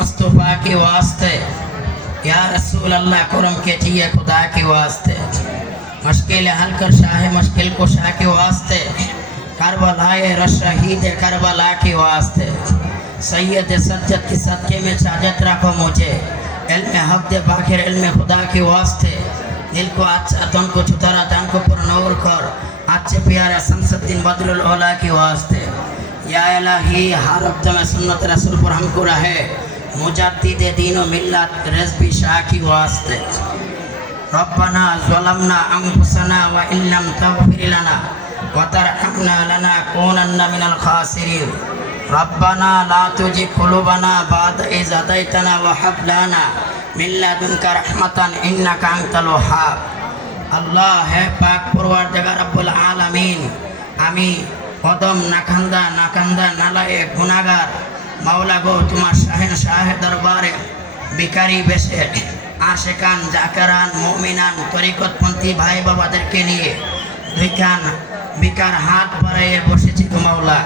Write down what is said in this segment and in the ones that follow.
मुस्तफ़ा के वास्ते, या रसूल अल्लाह करम के जिए खुदा के वास्ते, मुश्किल हल कर शाह मुश्किल को शाह के वास्ते, करबलाए रश शहीद करबला के वास्ते, सैयद सज्जद की सदके में साजत रखो मुझे, इल्म हक दे बाखिर इल्म खुदा के वास्ते, दिल को अच्छा तन को छुतरा तन को पुरनूर कर, अच्छे प्यारे शमसुद्दीन बदरुल औला के वास्ते, या इलाही हर वक्त में सुन्नत रसूल पर हमको रहे, मुजद्दिद दीन व मिल्लत रिज़वी शाह की वास्ते। रब्बना ज़लमना अंफुसना व इल्लम तग़फिर लना व तरहमना लनकूनन्ना मिनल खासिरीन। रब्बना ला तुज़िग़ क़ुलूबना बअद इज़ हदैतना व हब लना मिन लदुनका रहमतन इन्नका अंतल वहाब। अल्लाह है पाक परवरदिगार रब्बुल आलमीन, आमी कदम नाकांदा नाकांदा नालायक गुनाहगार মাওলা গো, তোমার শাহের দরবারে ভিখারি বেশে আশেকান জাকারান মুমিনান তরিকতপন্থী ভাই বাবাদেরকে নিয়ে দুইখান ভিকার হাত বাড়াইয়ে বসেছি গো মাওলা।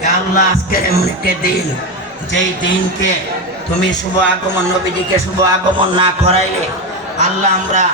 হে আল্লাহ, আজকের এমন একটি দিন, যেই দিনকে তুমি শুভ আগমন নবীজিকে শুভ আগমন না করাইলে আল্লাহ আমরা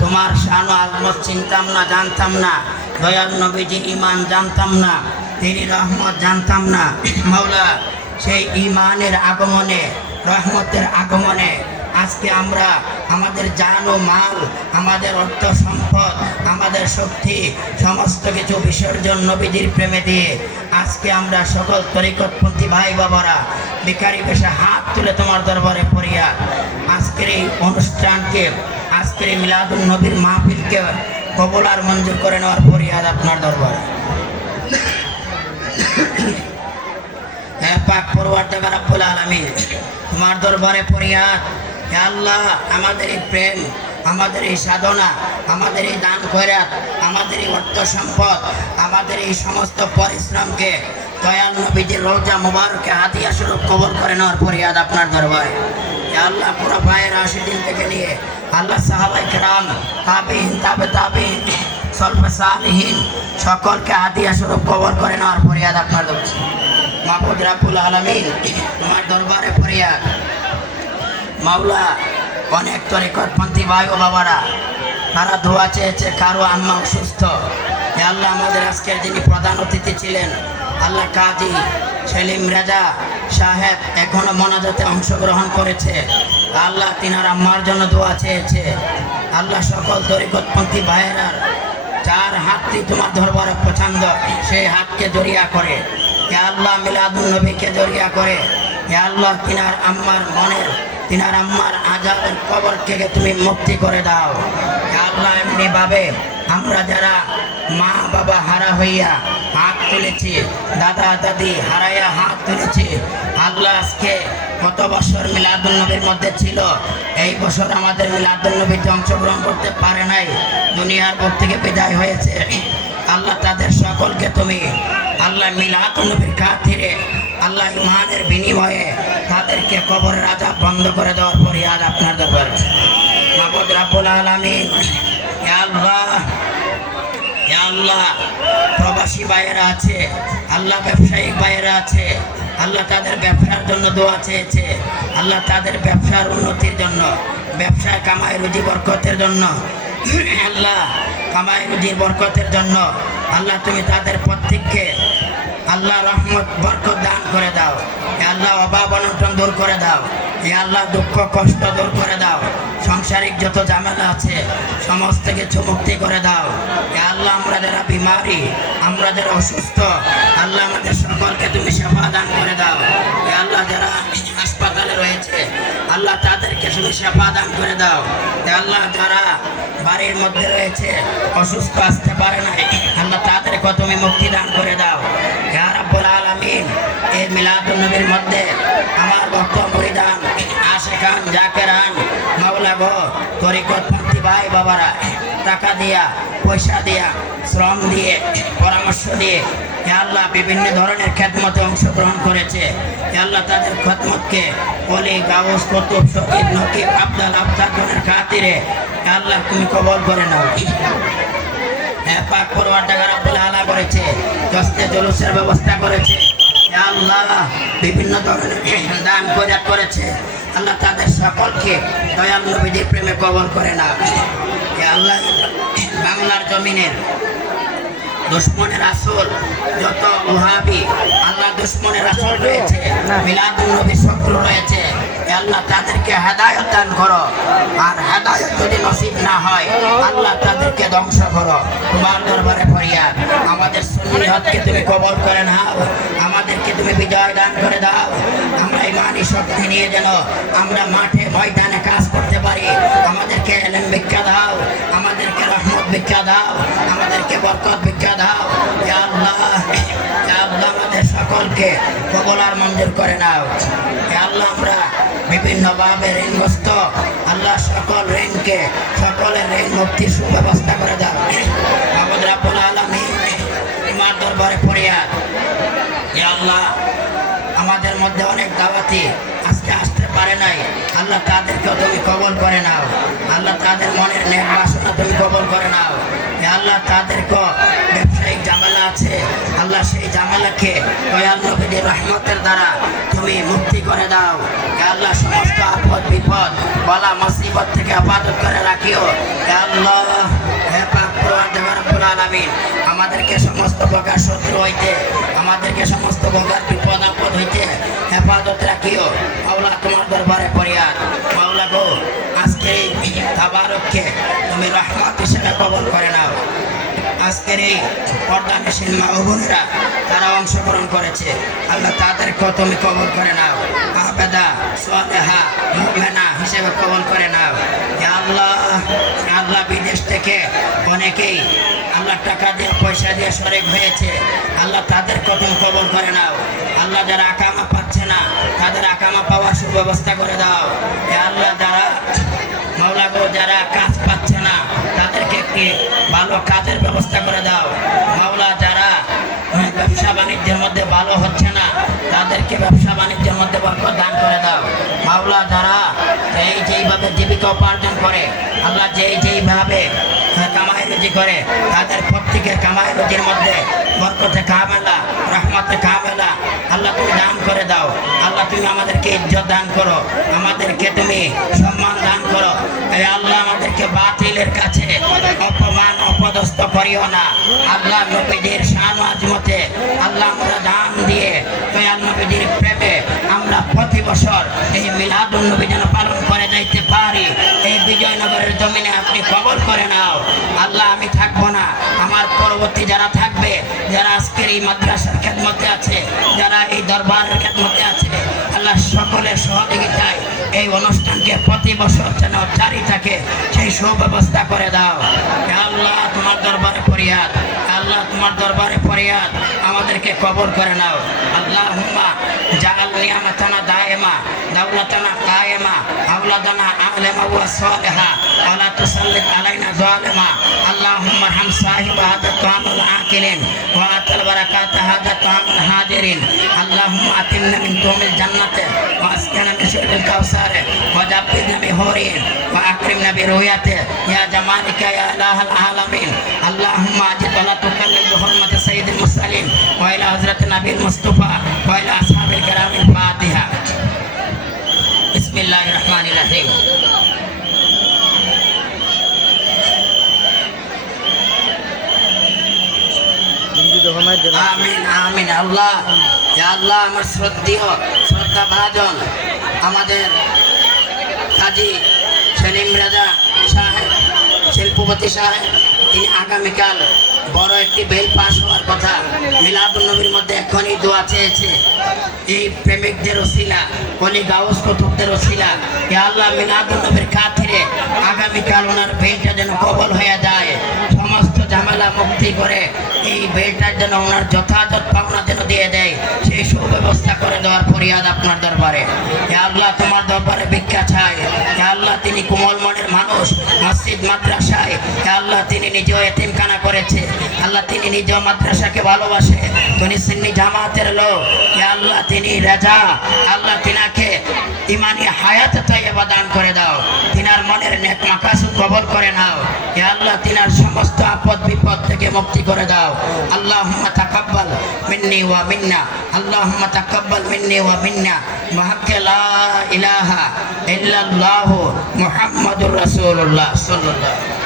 তোমার শান ও আজমত চিনতাম না, জানতাম না। দয়াল নবীজি ঈমান জানতাম না, তিনি রহমত জানতাম না মাওলা। সেই ঈমানের আগমনে, রহমতের আগমনে আজকে আমরা আমাদের জান ও মাল, আমাদের অর্থ সম্পদ, আমাদের শক্তি সমস্ত কিছু বিসর্জন নবীজির প্রেমে দিয়ে আজকে আমরা সকল তরিকতপন্থী ভাই বাবারা ভিখারি বেশে হাত তুলে তোমার দরবারে পড়িয়া আজকের এই অনুষ্ঠানকে, আজকের এই মিলাদুন নবীর মাহফিলকে কবুল আর মঞ্জুর করে নেওয়ার ফরিয়াদ আপনার দরবারে। পাক পরওয়ারদিগার রব্বুল আলামিন, তোমার দরবারে ফরিয়াদ। হে আল্লাহ, আমাদের এই প্রেম, আমাদের এই সাধনা, আমাদের এই দান খয়রাত, আমাদের এই অর্থ সম্পদ, আমাদের এই সমস্ত পরিশ্রমকে দয়াল নবীজির রওজা মুবারকে হাদিয়া স্বরূপ কবুল করে নেওয়ার ফরিয়াদ আপনার দরবারে। হে আল্লাহ, পুরো ভাইয়ের রাশিদিন থেকে নিয়ে আল্লাহ সাহাবায়ে কেরাম, তাবিঈন, তাবে তাবিঈন, সলফে সালিহিন সকলকে হাদিয়া স্বরূপ কবুল করে নেওয়ার ফরিয়াদ আপনার দরবারে। মাবুদ রব্বুল আলামিন, তোমার দরবারে ফরিয়াদ। মাওলা, অনেক তরিকতপন্থী ভাই ও বাবারা তারা দোয়া চেয়েছে, কারো আম্মা অসুস্থ। হে আল্লাহ, আমাদের আজকের যিনি প্রধান অতিথি ছিলেন আল্লাহ কাজী সেলিম রেজা সাহেব এখনো মোনাজাতে অংশগ্রহণ করেছে। আল্লাহ তিনার আম্মার জন্য দোয়া চেয়েছে। আল্লাহ, সকল তরিকতপন্থী ভাইয়েরা যার হাতটি তোমার দরবারে পছন্দ সেই হাতকে জড়িয়া করে, হে আল্লাহ মিলাদুন নবীকে জড়িয়া করে, হে আল্লাহ তিনার আম্মার মনের, তিনার আম্মার আযাবের কবর থেকে তুমি মুক্তি করে দাও। হে আল্লাহ, এমনিভাবে আমরা যারা মা বাবা হারা হইয়া হাত তুলেছি, দাদা দাদি হারাইয়া হাত তুলেছি, আল্লাহ আজকে কত বছর মিলাদুন নবীর মধ্যে ছিল, এই বছর আমাদের মিলাদুন নবীতে অংশগ্রহণ করতে পারে নাই, দুনিয়ার বুক থেকে বিদায় হয়েছে। আল্লাহ, তাদের সকলকে তুমি আল্লাহ মিলাদুন নবীর খাতিরে আল্লাহ ঈমানের বিনিময়ে তাদেরকে কবরের আযাব বন্ধ করে দেওয়ার ফরিয়াদ আপনার দরবারে। মাবুদ রব্বুল আলামিন, হে আল্লাহ, হে আল্লাহ, প্রবাসী ভাইয়েরা আছে, আল্লাহ ব্যবসায়িক ভাইয়েরা আছে, আল্লাহ তাদের ব্যবসার জন্য দোয়া চেয়েছে। আল্লাহ তাদের ব্যবসার উন্নতির জন্য, ব্যবসায় কামাই রুজি বরকতের জন্য, আল্লাহ কামাই রুজির বরকতের জন্য আল্লাহ তুমি তাদের প্রত্যেককে আল্লাহ রহমত বরকত দান করে দাও। হে আল্লাহ, অভাব অনটন দূর করে দাও। হে আল্লাহ, দুঃখ কষ্ট দূর করে দাও। সাংসারিক যত ঝামেলা আছে সমস্ত কিছু মুক্তি করে দাও। হে আল্লাহ, আমরা যারা বিমারি, আমরা যারা অসুস্থ, আল্লাহ আমাদের সকলকে তুমি সেবা দান করে দাও। হে আল্লাহ, যারা হাসপাতালে রয়েছে আল্লাহ তাদেরকে তুমি সেবা দান করে দাও। হে আল্লাহ, যারা বাড়ির মধ্যে রয়েছে অসুস্থ, আসতে পারে না, আল্লাহ তাদেরকে তুমি মুক্তি দান করে দাও। ইয়া রাব্বুল আলামিন, এই মিলাদুন নবীর মধ্যে আমার ভক্ত মুরিদান, আশিকান, জাকেরান মাওলা গো, তরিকতপন্থী ভাই বাবারা টাকা দিয়া, পয়সা দিয়া, শ্রম দিয়ে, পরামর্শ দিয়ে হে আল্লাহ বিভিন্ন ধরনের খেদমতে অংশগ্রহণ করেছে। হে আল্লাহ, তাদের খেদমতকে ওলি, গাউস, কুতুব, শহীদ, নকিব, আবদাল, আবদালের খাতিরে হে আল্লাহ তুমি কবুল করে নাও। পাক পরওয়ারদিগার রব্বুল আলা করেছে, দস্তে জুলুসের ব্যবস্থা করেছে। হে আল্লাহ বিভিন্ন ধরনের দান করেছে আল্লাহ তাদের সকলকে দয়াল নবীদের প্রেমে কবর করে না। আল্লাহ বাংলার জমিনের দুশ্মনের আসল যত ওহাবি আল্লাহ দুশ্মনের আসল রয়েছে, মিলাদুন নবী শত্রু রয়েছে, আল্লাহ তাদেরকে হেদায়েত দান করো। আর হেদায়েত যদি নসিব না হয় আল্লাহ তাদেরকে ধ্বংস করো। তোমার দরবারে ফরিয়াদ, আমাদের সুন্নিয়তকে তুমি কবুল করে নাও, আমাদেরকে তুমি বিজয় দান করে দাও। আমরা ইমানি শক্তি নিয়ে যেন আমরা মাঠে ময়দানে কাজ করতে পারি। আমাদেরকে ইলম ভিক্ষা দাও, আমাদেরকে রহমত ভিক্ষা দাও, আমাদেরকে বরকত ভিক্ষা দাও। ইয়া আল্লাহ, ইয়া আল্লাহ আমাদের সকলকে কবুল আর মঞ্জুর করে নাও। ইয়া আল্লাহ আমরা বিভিন্নভাবে ঋণগ্রস্ত, আল্লাহ সকল ঋণকে সকলের ঋণ মুক্তির সুব্যবস্থা করে দাও। মাবুদ রাব্বুল আলামিন তোমার দরবারে ফরিয়াদ, ইয়া আল্লাহ আমাদের মধ্যে অনেক দাওয়াতি আজকে আসতে পারে নাই, আল্লাহ তাদেরকেও তুমি কবুল করে নাও। আল্লাহ তাদের মনের নেক বাসনা তুমি কবুল করে নাও। আল্লাহ তাদেরকেও ব্যবসায়িক ঝামেলা আছে, আল্লাহ সেই ঝামেলাকে দয়াল নবীর রহমতের দ্বারা তুমি মুক্তি করে দাও। আল্লাহ সমস্ত আপদ বিপদ বলা মুসিবত থেকে হেফাজত করে রাখিও। আল্লাহ হে পাক পরওয়ারদিগার রব্বুল আলামিন আমাদেরকে সমস্ত প্রকার শত্রু হইতে, আমাদেরকে সমস্ত প্রকার বিপদ আপদ হইতে হেফাজত রাখিও। মাওলা তোমার দরবারে ফরিয়াদ, মাওলা গো আজকে এই তাবারককে তুমি রহমত হিসেবে কবুল করে নাও। আজকের এই পর্দানশীল মা ও বোনেরা তারা অংশগ্রহণ করেছে, আল্লাহ তাদেরকেও তুমি কবুল করে নাও, আবেদা সালেহা মুমিনা হিসেবে কবুল করে নাও। ইয়া আল্লাহ, আল্লাহ বিদেশ থেকে অনেকেই আল্লাহ টাকা দিয়ে পয়সা দিয়ে শরীক হয়েছে, আল্লাহ তাদেরকেও তুমি কবুল করে নাও। আল্লাহ যারা আকামা পাচ্ছে না তাদের আকামা পাওয়ার সুব্যবস্থা করে দাও। ইয়া আল্লাহ যারা মাওলা গো যারা কাজ পাচ্ছে না তাদেরকে একটি ভালো কাজের ব্যবস্থা করে দাও। মাওলা যারা ব্যবসা বাণিজ্যের মধ্যে ভালো হচ্ছে না তাদেরকে ব্যবসা বাণিজ্যের মধ্যে বরকত দান করে দাও। মাওলা যারা যেইভাবে জীবিকা উপার্জন করে, আল্লাহ যেইভাবে কামাই রুজি করে তাদের প্রত্যেকের কামাই রুজির মধ্যে বরকতে কামেলা রহমতে কামেলা আল্লাহ তুমি দান করে দাও। আল্লাহ তুমি আমাদেরকে ইজ্জত দান করো, আমাদেরকে তুমি সম্মান দান করো। এই আল্লাহ আমাদেরকে বাতিলের কাছে অপমান অপদস্থ করিও না। আল্লাহ নবীদের শান ও আজমতে আল্লাহ আমরা দান দিয়ে দয়াল নবীদের প্রেমে আমরা প্রতি বছর এই মিলাদুন নবী যেন পালন করে যাইতে পারি। এই বিজয়নগরের জমিনে আপনি কবুল করে নাও। আল্লাহ আমি থাকবো না, আমার পরবর্তী যারা থাকবে, যারা আজকের এই মাদ্রাসার খেদমতে আছে, যারা এই দরবারের খেদমতে আছে, আল্লাহ সকলের সহযোগিতায় এই অনুষ্ঠানকে প্রতি বছর যেন জারি থাকে সেই সুব্যবস্থা করে দাও। আল্লাহ তোমার দরবারে ফরিয়াদ, আল্লাহ তোমার দরবারে ফরিয়াদ আমাদেরকে কবুল করে নাও। আল্লাহুম্মা জাআল নিয়ামাতানা দায়েমা দাওলাতানা কায়েমা আওলাদানা আলেমা ওয়া সালেহা ওয়ালা তুসাল্লিত আলাইনা যালিমা। আল্লাহুম্মা আরহাম সাহিব হাদা তাআমুল আকিলিন ওয়া আতাল বারাকাত হাদা তাআমুল হাজিরিন। আল্লাহুম্মা আতিমনা মিন তুমিল জান্নাতি ওয়া আসকিনা মিন শুরবিল কাউসার ওয়া জাব্বিরনা বিহুরিন ওয়া আকরিমনা বিরুয়াতি ইয়া জামালিকা ইয়া ইলাহাল আলামিন। আল্লাহুম্মা আজিদ ওয়া লা তুকাল্লিম বিহুরমাতি সাইয়্যিদিল মুরসালিন ওয়া ইলা হযরতি নবীল মুস্তাফা ওয়া ইলা আসহাবিল কিরামিল ফাতিহা। বিসমিল্লাহির রহমানির রহিম। আমিন আমিন। আল্লাহ ইয়া আল্লাহ আমার শ্রদ্ধা ভাজন আমাদের কাজী সেলিম রাজা সাহেব শিল্পপতি সাহেব, তিনি আগামীকাল বড় একটি বেল পাস হওয়ার কথা, মিলাদুন নবীর মধ্যে এখনই দোয়া চেয়েছে। এই প্রেমিকদের ওসিলা, কলি গাউস কুতুবদের ওসিলা, ইয়া আল্লাহ মিলাদুন নবীর খাতিরে আগামীকাল ওনার বেলটা যেন কবুল হয়ে যায়, সমস্ত ঝামেলা মুক্তি করে এই বেলটার জন্য ওনার যথাযথ পাওনা যেন দিয়ে দেয় সেই সুব্যবস্থা করে দেওয়ার ফরিয়াদ আপনার দরবারে। ইয়া আল্লাহ তোমার দরবারে ভিক্ষা চাই। ইয়া আল্লাহ তিনি কোমল মনের মানুষ, মসজিদ মাদ্রাসায় ইয়া আল্লাহ তিনি নিজেও এতিমখানা করেছে, আল্লাহ তিনি নিজেও মাদ্রাসাকে ভালোবাসে, তিনি সুন্নি জামাতের লোক। ইয়া আল্লাহ তিনি রাজা, আল্লাহ তিনাকে ইমানি হায়াত তাইয়্যিবা দান করে দাও, তিনার মনের নেক মাকাসুদ কবুল করে নাও। হে আল্লাহ তিনার সমস্ত আপদ বিপদ থেকে মুক্তি করে দাও। আল্লাহুম্মা তাকাব্বাল মিন্নি ওয়া মিন্না, আল্লাহুম্মা তাকাব্বাল মিন্নি ওয়া মিন্না বিহাক্কি লা ইলাহা ইল্লাল্লাহু মুহাম্মাদুর রাসূলুল্লাহ সাল্লাল্লাহু